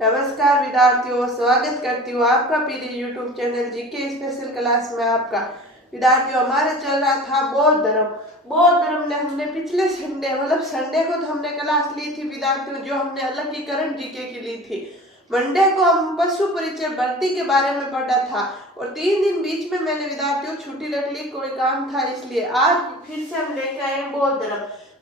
नमस्कार विद्यार्थियों, स्वागत करती हूँ आपका PD YouTube channel GK special class में। आपका विद्यार्थियों हमारा चल रहा था बौद्ध धर्म ने हमने पिछले संडे मतलब संडे को तो हमने क्लास ली थी विद्यार्थियों, जो हमने अलगीकरण जीके की ली थी। मंडे को हम पशु परिचय भर्ती के बारे में पढ़ा था और 3 दिन बीच में मैंने विद्यार्थियों छुट्टी रख ली, कोई काम था इसलिए। आज फिर से हम लेकर आए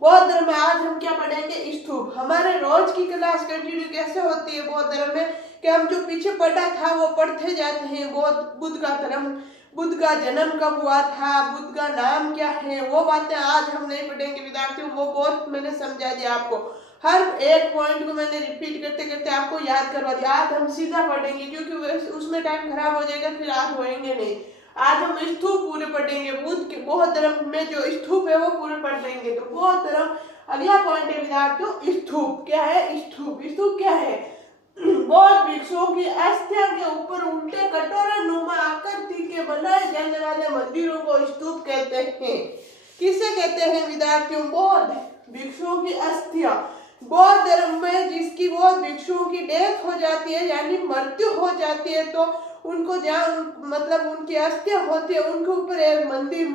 बौद्ध धर्म में आज हम क्या पढ़ेंगे? स्तूप। हमारे रोज की क्लास कंटिन्यू कैसे होती है बौद्ध धर्म में कि हम जो पीछे पढ़ा था वो पढ़ते जाते हैं। बुद्ध का जन्म कब हुआ था, बुद्ध का नाम क्या है, वो बातें आज हम नहीं पढ़ेंगे विद्यार्थियों। वो बहुत मैंने समझा दिया आपको, हर एक पॉइंट को मैंने रिपीट करते करते आपको याद करवा दिया। आज हम सीधा पढ़ेंगे क्योंकि उसमें टाइम खराब हो जाएगा, फिर आज होएंगे नहीं। आज हम स्तूप पूरे पढ़ेंगे, बौद्ध धर्म में जो स्तूप है वो पूरे पढ़ लेंगे। तो बौद्ध धर्म अगला पॉइंट है विद्यार्थियों, स्तूप। क्या है स्तूप क्या है? बौद्ध भिक्षुओं की अस्थियों के ऊपर उल्टे कटोरा नुमा आकृति के बनाए जाने वाले मंदिरों को स्तूप कहते हैं। किसे कहते हैं विद्यार्थियों? बौद्ध भिक्षुओं की अस्थियां। बौद्ध धर्म में जिसकी बौद्ध भिक्षुओं की डेथ हो जाती है यानी मृत्यु हो जाती है, तो उनको जहाँ मतलब उनकी अस्थियां होती है उनके ऊपर एक मंदिर,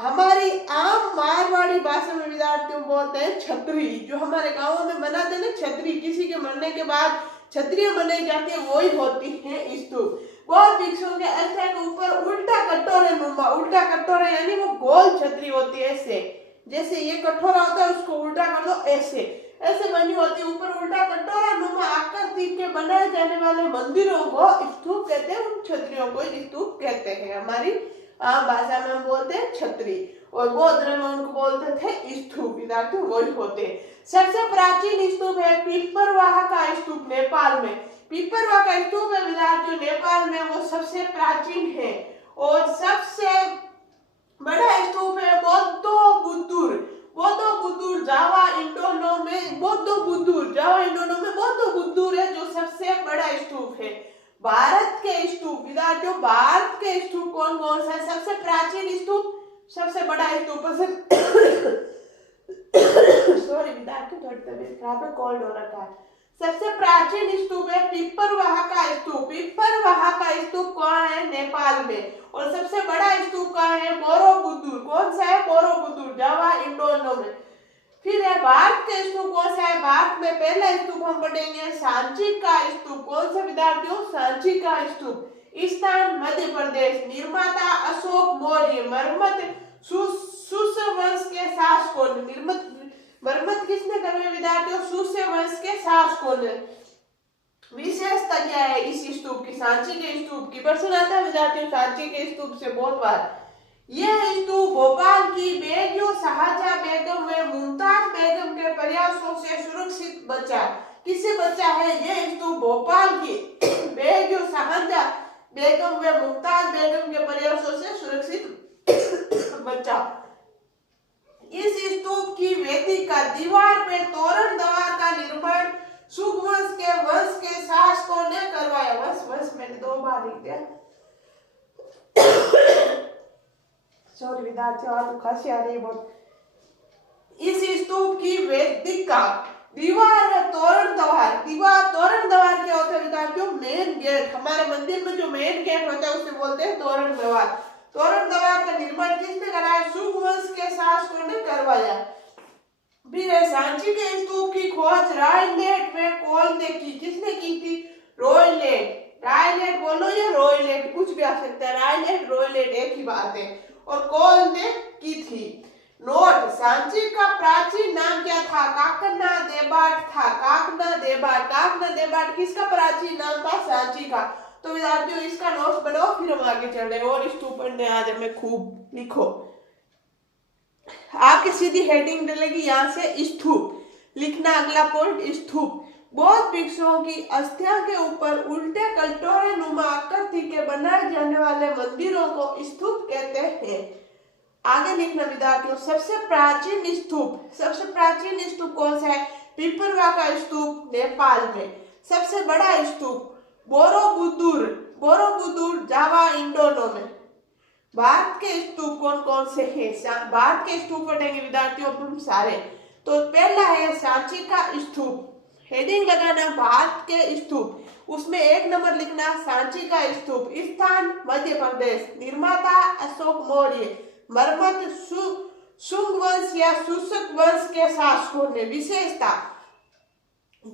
हमारी आम मारवाड़ी भाषा में विद्यार्थियों बोलते हैं छतरी। जो हमारे गांवों में बनाते हैं ना छतरी, किसी के मरने के बाद छतरियां बनाई जाती है, वही होती है स्तूप। बौद्ध भिक्षुओं के अस्थियों के ऊपर उल्टा कटोरे नुमा, उल्टा कटोरा यानी वो गोल छतरी होती है, ऐसे जैसे ये कटोरा होता है उसको उल्टा कर दो, ऐसे बनी होती है। ऊपर उल्टा कटोरा नुमा आकृति के बनाए जाने वाले मंदिरों को स्तूप कहते हैं, उन छतरियों को स्तूप कहते हैं। हमारी आम भाषा में हम बोलते हैं छतरी और बौद्ध धर्म में उनको बोलते थे स्तूप। विद्यार्थी वही होते हैं। सबसे प्राचीन स्तूप है पिपरवाह का स्तूप नेपाल में। पिपरवाह का स्तूप है विद्यार्थियों नेपाल में, वो सबसे प्राचीन है। और सबसे बड़ा स्तूप है बौद्ध बुद्दुर जावा इंडोनो में बौद्ध बुद्दुर है, जो सबसे बड़ा स्तूप है। भारत के स्तूप विद्यार्थियों, भारत के स्तूप कौन कौन सा है? सबसे प्राचीन स्तूप, सबसे बड़ा स्तूप सॉरी विद्यार्थियों, थोड़ी तबीयत खराब है, कोल्ड हो रखा है। सबसे प्राचीन स्तूप है पिपरवाह का स्तूप। पिपरवाह का स्तूप कहाँ है? नेपाल में। और सबसे बड़ा स्तूप कहाँ है? बोरोबुदुर। कौन सा है? बोरोबुदुर, जावा इंडोनो में। फिर है भारत के स्तूप कौन सा है? भारत में पहला स्तूप हम पढ़ेंगे सांची का स्तूप। कौन सा विद्यार्थियों? सांची का स्तूप। स्थान मध्य प्रदेश। निर्माता अशोक मौर्य। मरम्मत सूस्य वंश के शासकों ने। मरम्मत किसने करवाई विद्यार्थियों? सूस्य वंश के शासकों ने। विशेषता क्या है इस स्तूप की, सांची के स्तूप की? प्रश्न आता है विद्यार्थियों सांची के स्तूप से बहुत बार। यह स्तूप भोपाल की बेगम शाहजहां बेगम व मुमताज बेगम के प्रयासों से सुरक्षित बचा। किससे बचा है? यह स्तूप भोपाल की बेगम शाहजहां बेगम व मुमताज बेगम के प्रयासों से सुरक्षित बचा। इस स्तूप की वेदिका दीवार पे तोरण द्वार का निर्माण सुगवंश के शासकों ने करवाया। वंश मैंने 2 बार लिख दिया, सॉरी विद्यार्थियों, आज खांसी आ रही है बहुत। इस स्तूप की वेदिका दीवार तोरण द्वार क्या होता है विद्यार्थियों? Main gate. हमारे मंदिर में जो मेन गेट होता है उसे बोलते हैं तोरण द्वार। तोरण द्वार का निर्माण किसने कराया? सुगवंश के शासकों ने करवाया। फिर सांची के स्तूप की खोज रायलेट में कौन ने की? किसने की थी? रायलेट बोलो या रोयलेट, कुछ भी आ सकता है। रायलेट रोयलेट एक ही बात है। और कौन ने की थी? नोट, सांची का प्राचीन नाम क्या था? काकना देबाट किसका प्राचीन नाम था? सांची का। तो विद्यार्थियों इसका नोट्स बनाओ, फिर हम आगे चल रहे हैं। और स्तूप पढ़ने आज हमें खूब लिखो। आपकी सीधी हेडिंग डलेगी यहाँ से स्तूप लिखना। अगला पॉइंट स्तूप। बौद्ध भिक्षुओं की अस्थियों के ऊपर उल्टे कटोरे नुमा आकृति के बनाए जाने वाले मंदिरों को स्तूप कहते हैं। आगे लिखना विद्यार्थियों, सबसे प्राचीन स्तूप कौन सा है? पिपरवाह का स्तूप नेपाल में। सबसे बड़ा स्तूप बोरोबुदुर जावा इंडोनो में। भारत के स्तूप कौन कौन से हैं? भारत के स्तूप पढ़ेंगे विद्यार्थियों हम सारे। तो पहला है सांची का स्तूप हेडिंग लगाना भारत के स्तूप, उसमें 1 नंबर लिखना सांची का स्तूप, स्थान मध्य प्रदेश, निर्माता अशोक मौर्य, मरम्मत शुंग वंश या शुशक वंश के शासकों ने, विशेषता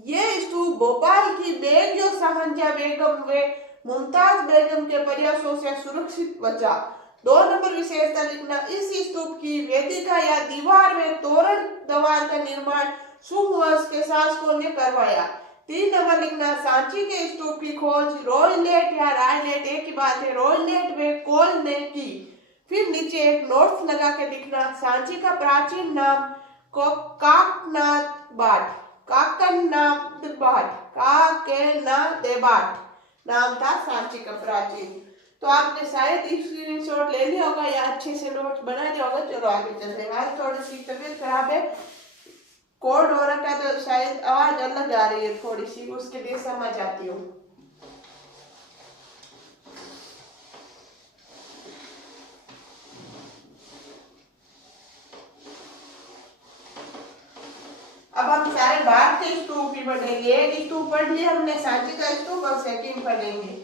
ये स्तूप भोपाल की बेगम शाहजहां बेगम व मुमताज बेगम के प्रयासों से सुरक्षित बचा। 2 नंबर विशेषता लिखना, इस स्तूप की वेदिका या दीवार में तोरण द्वार का निर्माण शुंग वंश के शासकों ने करवाया। 3 नंबर लिखना, सांची के स्तूप की खोज रॉयलेट या रायलेट, एक ही बात है, रॉयलेट व कोल ने की। फिर नीचे एक नोट्स लगा के लिखना, सांची का प्राचीन नाम काकनाथ बाट, काकनाथ बाट, काकेनादेबाट नाम था सांची का प्राचीन। तो आपने शायद स्क्रीनशॉट ले लिया होगा या अच्छे से नोट्स बना लिया होगा। चलो आगे चलते हैं। आज थोड़ी सी तबीयत खराब है, कोल्ड हो रखा है, तो शायद आवाज अलग आ रही है थोड़ी सी, उसके लिए समझ आती हूँ। अब हम सारे भारत के स्तूप ही पढ़ेंगे। एक स्तूप पढ़ लिया हमने सांची का स्तूप, और सेकंड पढ़ेंगे।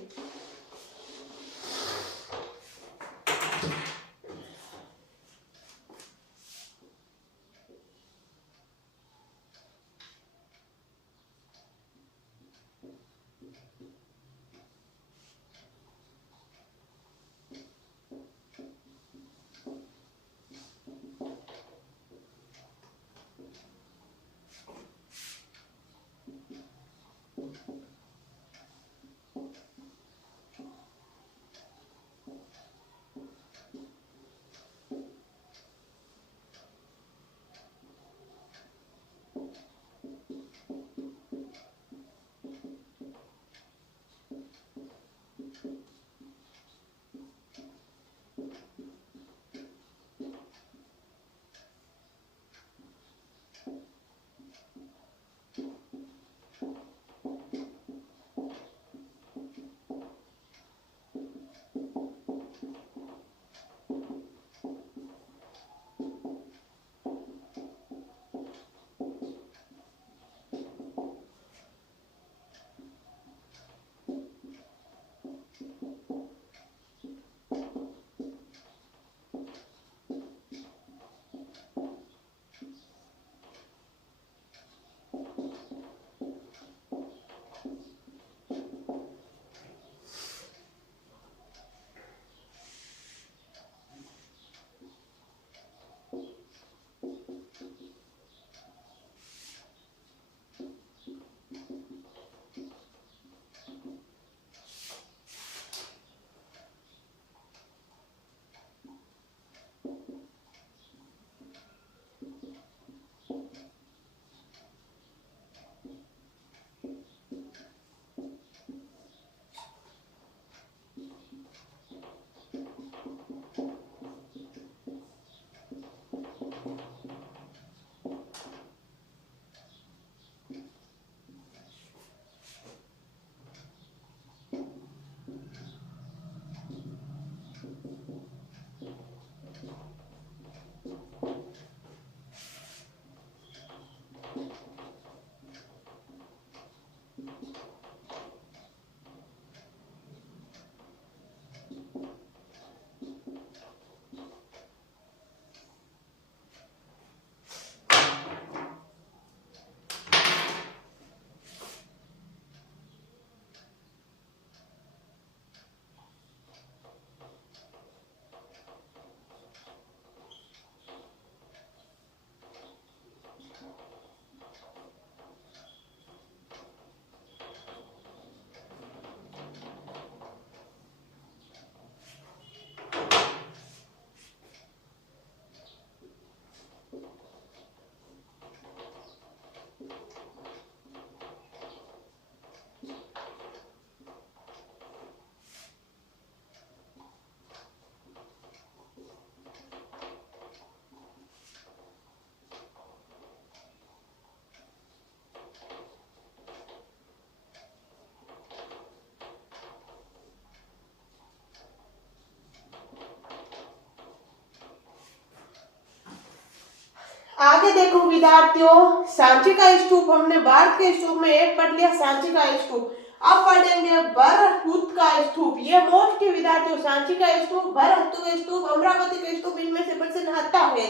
आगे देखो विद्यार्थियों, सांची का स्तूप हमने भारत के स्तूप में एक पढ़ लिया, सांची का स्तूप। अब पढ़ेंगे बरहुत का स्तूप। ये मोस्ट विद्यार्थियों, सांची का स्तूप, बरहुत का स्तूप, अमरावती का स्तूप, इनमें से प्रश्न आता है।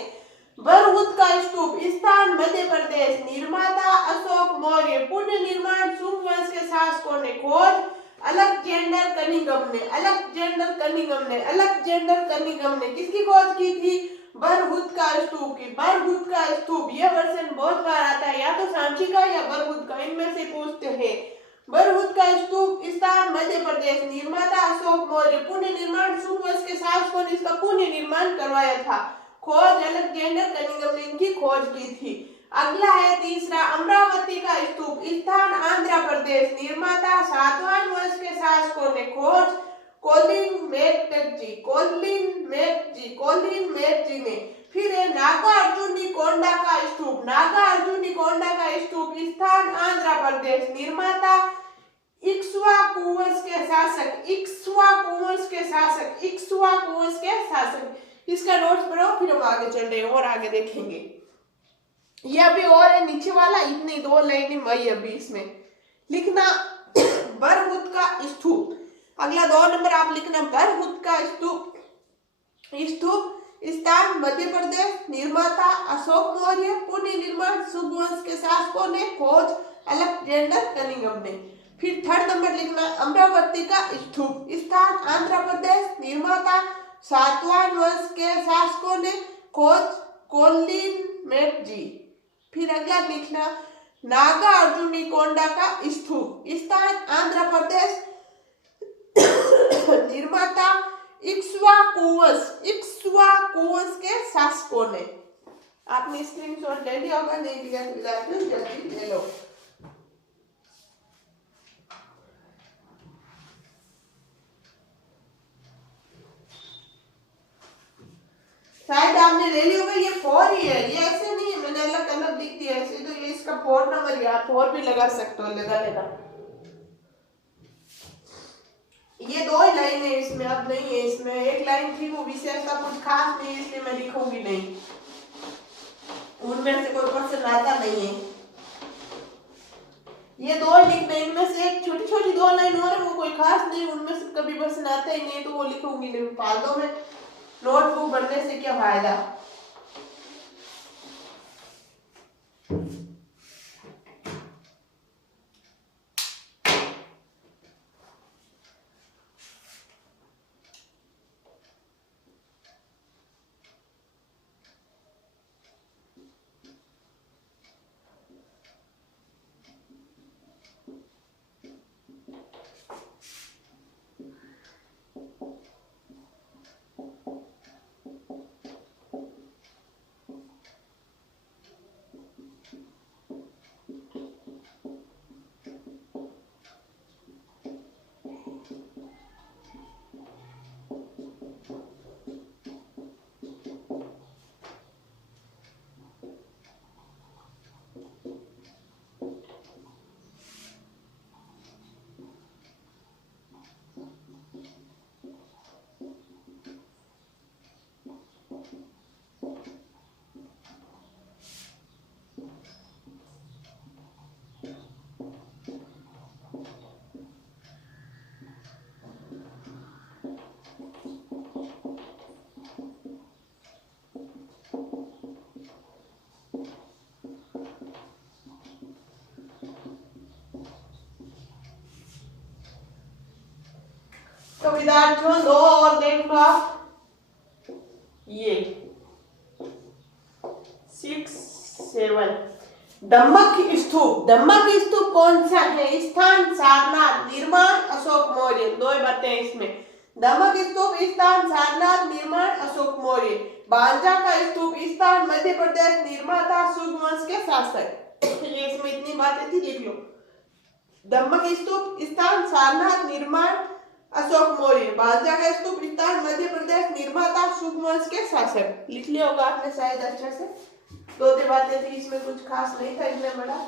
बरहुत का स्तूप स्थान मध्य प्रदेश, निर्माता अशोक मौर्य, पुण्य निर्माण शुंग वंश के शासकों ने, खोज अलेक्जेंडर कनिंघम ने। अलेक्जेंडर कनिंघम ने, अलेक्जेंडर कनिंघम ने किसकी खोज की थी? बरहुत का स्तूप की। बरहुत का स्तूप, यह वर्षन बहुत बार आता है, या तो सांची का या बरहुत का, इनमें से पूछते हैं। बरहुत का स्तूप स्थान मध्य प्रदेश, निर्माता अशोक मौर्य, पुण्य निर्माण शुंग वंश के शासकों ने इसका पुण्य निर्माण करवाया था, खोज अलेक्जेंडर कनिंघम ने इनकी खोज की थी। अगला है तीसरा, अमरावती का स्तूप स्थान आंध्र प्रदेश, निर्माता सातवाहन वंश के शासकों ने, खोज कोलिन मैकजी, कोलिन मैकजी ने। फिर है नागार्जुनी कोंडा का स्तूप, नागार्जुनी कोंडा का स्तूप स्थान आंध्र प्रदेश, निर्माता इक्ष्वाकु वंश के शासक, इक्ष्वाकु वंश के शासक, इक्ष्वाकु वंश के शासक। इसका नोट्स पढ़ो, फिर हम आगे चल रहे हैं और आगे देखेंगे। ये अभी और है नीचे वाला, इतनी 2 लाइनें वही अभी इसमें लिखना। बरहुत का स्तूप, अगला 2 नंबर आप लिखना, बरहुत का स्तूप, स्तूप स्थान मध्य प्रदेश, निर्माता अशोक मौर्य, पुण्य निर्माण शुंग वंश के शासकों ने, खोज अलेक्जेंडर कनिंघम ने। फिर 3rd नंबर लिखना, अमरावती का स्तूप स्थान आंध्र प्रदेश, निर्माता सातवाहन वंश के शासकों ने, खोज कोलिन मैकजी। फिर अगला लिखना, नागार्जुनी कोंडा का स्तूप स्थान आंध्र प्रदेश, निर्माता इक्ष्वाकु वंश के शासकों ने। आपने स्क्रीनशॉट ले लिया होगा, नहीं लिया तो जल्दी ले लो। शायद आपने ले ली होगी, ये 4 ही है, ये ऐसे नहीं है, मैंने अलग अलग लिख दिया ऐसे, तो ये इसका 4 नंबर, या 4 भी लगा सकते हो, लगा लेना। ये 2 ही लाइन है इसमें, अब नहीं है इसमें, एक लाइन थी वो विशेषता कुछ खास नहीं, इसलिए मैं लिखूंगी नहीं, उनमें से कोई क्वेश्चन आता नहीं है। ये 2 लिखना, इनमें से एक छोटी छोटी 2 लाइन और है, वो कोई खास नहीं, उनमें से कभी क्वेश्चन आता ही नहीं, तो वो लिखूंगी नहीं, फालतू में नोटबुक बनने से क्या फायदा। तो विद्यार्थियों 2 और देख लो आप, ये 6, 7। दम्मक स्तूप, दम्मक स्तूप कौन सा है? स्थान सारनाथ, निर्माण अशोक मौर्य। 2 ही बातें हैं इसमें। दम्मक स्तूप स्थान सारनाथ, निर्माण अशोक मौर्य। बांजा का स्तूप स्थान मध्य प्रदेश, निर्माता शुंग वंश के शासक। ये इसमें इतनी बातें थी, लिख लो। दम्मक स्तूप स्थान सारनाथ, निर्माण अशोक मौर्य। बांजा का स्तूप स्थान मध्य प्रदेश, निर्माता शुंग वंश के शासक। लिख लिया होगा आपने शायद अच्छे से। 2 बातें थी, इसमें कुछ खास नहीं था इतना बड़ा।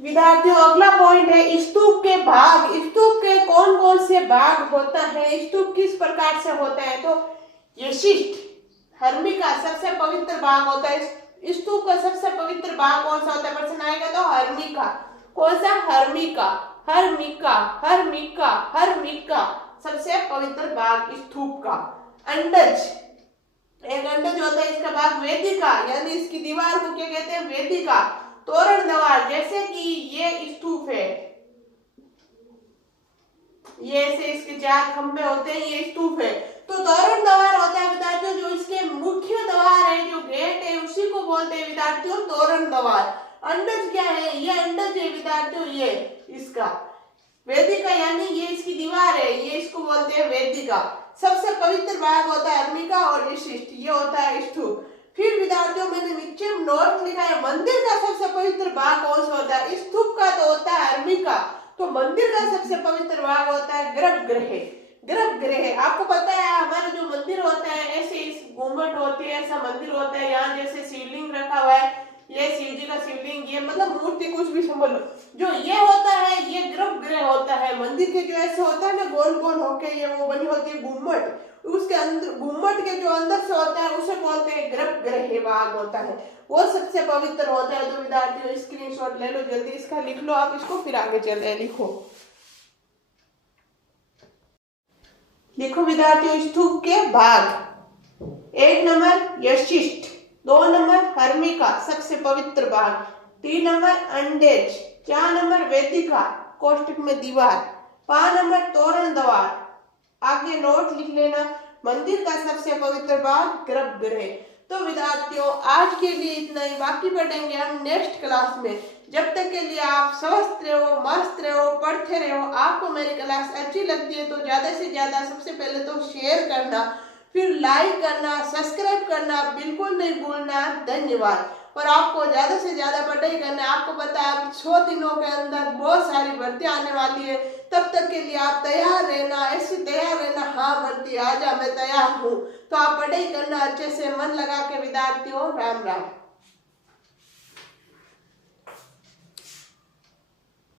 विद्यार्थियों अगला पॉइंट है स्तूप के भाग। स्तूप के कौन कौन से भाग होता है, स्तूप किस प्रकार से होता है? तो यशिष्ट, हर्मिका सबसे पवित्र भाग होता है। स्तूप का सबसे पवित्र भाग कौन सा होता है? प्रश्न आएगा तो हर्मिका। कौन सा? हर्मिका, हर्मिका, हर्मिका, हर्मिका सबसे पवित्र भाग स्तूप का। अंडज, एक अंडज होता है, इसका भाग वेदिका, यानी इसकी दीवार को क्या कहते हैं? वेदिका। तोरण द्वार, जैसे कि ये स्तूप है, ये ऐसे इसके 4 खंभे होते हैं, ये स्तूप है। तो तोरण द्वार होता है विद्यार्थियों, जो इसके मुख्य द्वार है, जो गेट है, उसी को बोलते हैं विद्यार्थियों तोरण द्वार। अंडज क्या है? ये अंडज है विद्यार्थियों, ये इसका वेदिका, यानी ये इसकी दीवार है, ये इसको बोलते हैं वेदिका। सबसे पवित्र भाग होता है हर्मिका और यशिष्ट, ये होता है स्तूप। फिर विद्यार्थियों मैंने नीचे नोट लिखा है, मंदिर का सबसे पवित्र भाग कौन सा होता है? स्तूप का तो होता है हर्मिका, तो मंदिर का सबसे पवित्र भाग होता है गर्भगृह। गर्भगृह आपको पता है, हमारा जो मंदिर होता है, ऐसे इस गुम्बद होती है, ऐसा मंदिर होता है, यहाँ जैसे शिवलिंग रखा हुआ है, ये शिव जी का शिवलिंग, ये मतलब मूर्ति कुछ भी समझ लो, जो ये होता है ये गर्भगृह होता है। मंदिर के जो ऐसे होता है ना गोल गोल होके ये वो बनी होती है गुम्बद, उसके अंदर गुम्बद के जो अंदर से होता है उसे बोलते हैं गर्भगृह भाग होता है, वो सबसे पवित्र होता है। तो विद्यार्थियों स्क्रीनशॉट ले लो, जल्दी इसका लिख लो आप इसको, फिर आगे चले लिखो। लिखो विद्यार्थियों स्तूप के भाग। 1 नंबर यशिष्ट, 2 नंबर हर्मिका सबसे पवित्र भाग, 3 नंबर अंडेज, 4 नंबर वेदिका कोष्टक में दीवार, 5 नंबर तोरण द्वार। आगे नोट लिख लेना, मंदिर का सबसे पवित्र भाग गर्भगृह। तो विद्यार्थियों आज के लिए इतना ही, बाकी पढ़ेंगे हम नेक्स्ट क्लास में। जब तक के लिए आप स्वस्थ रहो, मस्त रहो, पढ़ते रहो। आपको मेरी क्लास अच्छी लगती है तो ज्यादा से ज्यादा सबसे पहले तो शेयर करना, फिर लाइक करना, सब्सक्राइब करना बिल्कुल नहीं भूलना। धन्यवाद। और आपको ज्यादा से ज्यादा पढ़ाई करना है। आपको पता है अब 6 दिनों के अंदर बहुत सारी भर्तियां आने वाली है, तब तक के लिए आप तैयार रहना, ऐसे तैयार रहना, हाँ भर्ती आ जा मैं तैयार हूँ। तो आप पढ़ाई करना अच्छे से मन लगा के विद्यार्थियों। राम राम।